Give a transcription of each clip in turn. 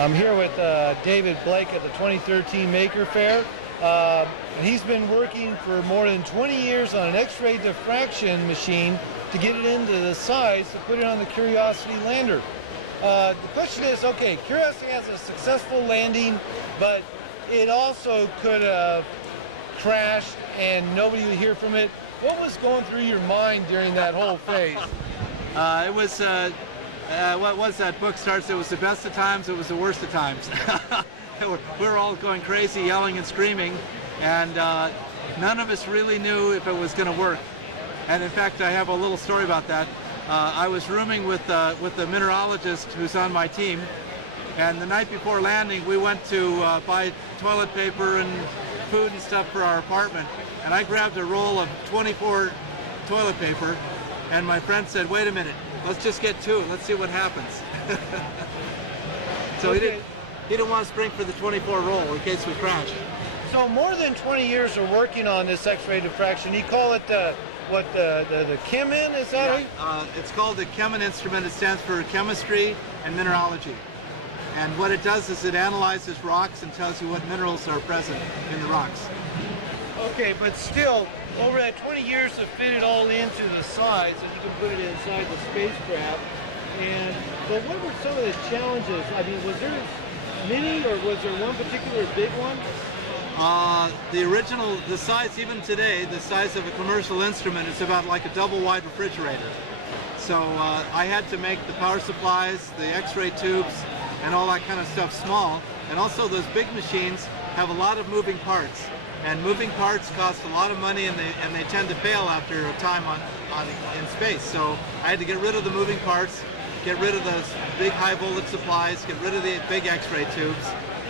I'm here with David Blake at the 2013 Maker Faire. And he's been working for more than 20 years on an X-ray diffraction machine to get it into the size to put it on the Curiosity lander. The question is, okay, Curiosity has a successful landing, but it also could have crashed and nobody would hear from it. What was going through your mind during that whole phase? It was, what was that book starts? It was the best of times, it was the worst of times. We were all going crazy, yelling and screaming, and none of us really knew if it was going to work. And in fact, I have a little story about that. I was rooming with the mineralogist who's on my team, and the night before landing, we went to buy toilet paper and food and stuff for our apartment, and I grabbed a roll of 24 toilet paper, and my friend said, "Wait a minute, let's just get two, let's see what happens." So okay. He didn't want to spring for the 24 roll in case we crashed. So more than 20 years of working on this X-ray diffraction. You call it the CheMin, is that right? It's called the CheMin instrument. It stands for chemistry and mineralogy. And what it does is it analyzes rocks and tells you what minerals are present in the rocks. Okay, but still, over that 20 years to fit it all into the size, and you can put it inside the spacecraft. But what were some of the challenges? I mean, was there many, or was there one particular big one? The size, even today, the size of a commercial instrument is about like a double-wide refrigerator. So I had to make the power supplies, the X-ray tubes, and all that kind of stuff small. And also those big machines have a lot of moving parts. And moving parts cost a lot of money, and they tend to fail after a time in space. So I had to get rid of the moving parts, get rid of those big high voltage supplies, get rid of the big X-ray tubes.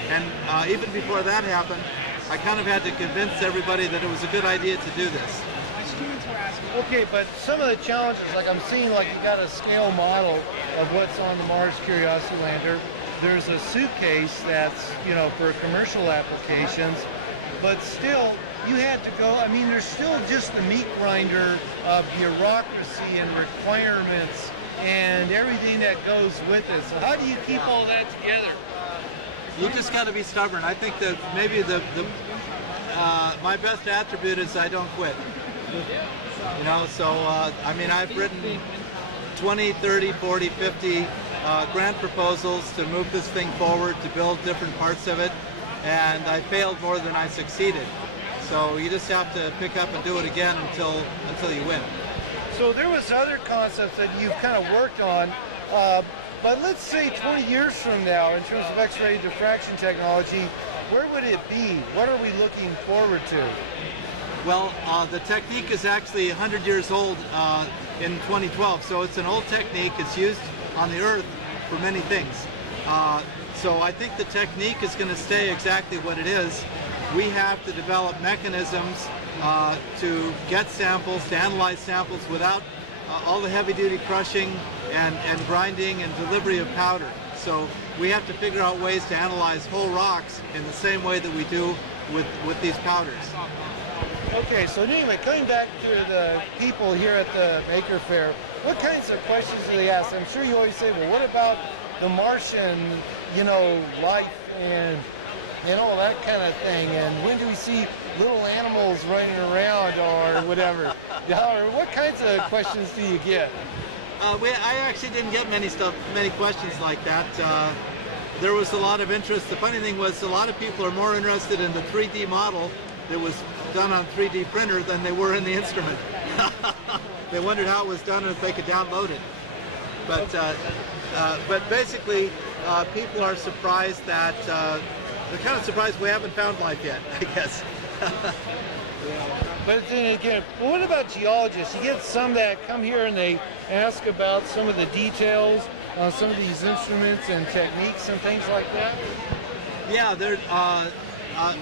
And even before that happened, I kind of had to convince everybody that it was a good idea to do this. Okay, but some of the challenges, like I'm seeing, like you got a scale model of what's on the Mars Curiosity lander. There's a suitcase that's, you know, for commercial applications, but still you had to go, I mean, there's still just the meat grinder of bureaucracy and requirements and everything that goes with it. So how do you keep all that together? You just got to be stubborn. I think that maybe my best attribute is I don't quit. You know, so I mean, I've written 20, 30, 40, 50 grant proposals to move this thing forward, to build different parts of it, and I failed more than I succeeded. So you just have to pick up and do it again until you win. So there was other concepts that you've kind of worked on, but let's say 20 years from now, in terms of X-ray diffraction technology, where would it be? What are we looking forward to? Well, the technique is actually 100 years old in 2012, so it's an old technique. It's used on the Earth for many things. So I think the technique is going to stay exactly what it is. We have to develop mechanisms to get samples, to analyze samples without all the heavy-duty crushing and grinding and delivery of powder. So we have to figure out ways to analyze whole rocks in the same way that we do with these powders. Okay, so anyway, coming back to the people here at the Maker Faire, what kinds of questions do they ask? I'm sure you always say, well, what about the Martian, you know, life and all that kind of thing, and when do we see little animals running around or whatever? Or what kinds of questions do you get? I actually didn't get many questions like that. There was a lot of interest. The funny thing was, a lot of people are more interested in the 3D model that was done on 3D printer than they were in the instrument. They wondered how it was done and if they could download it. But basically, people are surprised that they're kind of surprised we haven't found life yet, I guess. But then again, what about geologists? You get some that come here and they ask about some of the details on some of these instruments and techniques and things like that? Yeah,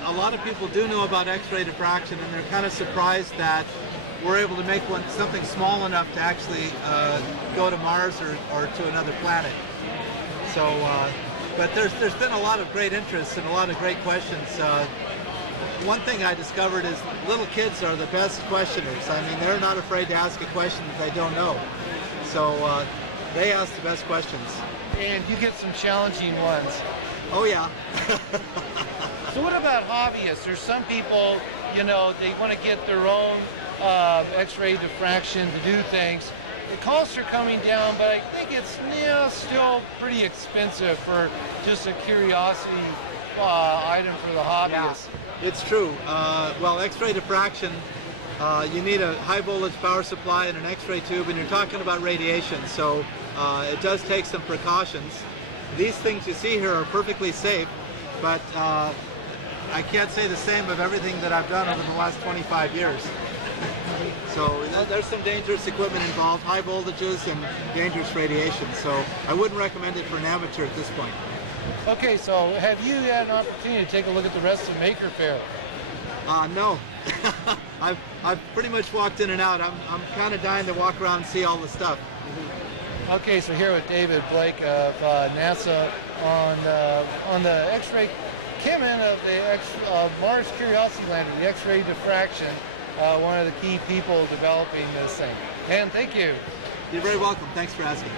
a lot of people do know about X-ray diffraction, and they're kind of surprised that we're able to make something small enough to actually go to Mars or to another planet. So, but there's been a lot of great interest and a lot of great questions. One thing I discovered is little kids are the best questioners. I mean, they're not afraid to ask a question that they don't know. So they ask the best questions. And you get some challenging ones. Oh yeah. So what about hobbyists? There's some people, you know, they want to get their own X-ray diffraction to do things. The costs are coming down, but I think it's still pretty expensive for just a curiosity item for the hobbyist. Yeah, it's true. Well, X-ray diffraction, you need a high voltage power supply and an X-ray tube, and you're talking about radiation, so it does take some precautions. These things you see here are perfectly safe, but I can't say the same of everything that I've done over the last 25 years. So there's some dangerous equipment involved, high voltages and dangerous radiation, so I wouldn't recommend it for an amateur at this point. Okay, so have you had an opportunity to take a look at the rest of Maker Faire? No. I've pretty much walked in and out. I'm kind of dying to walk around and see all the stuff. Okay, so here with David Blake of NASA on the X-ray CheMin of the Mars Curiosity Lander, the X-ray diffraction, one of the key people developing this thing. And thank you. You're very welcome. Thanks for asking.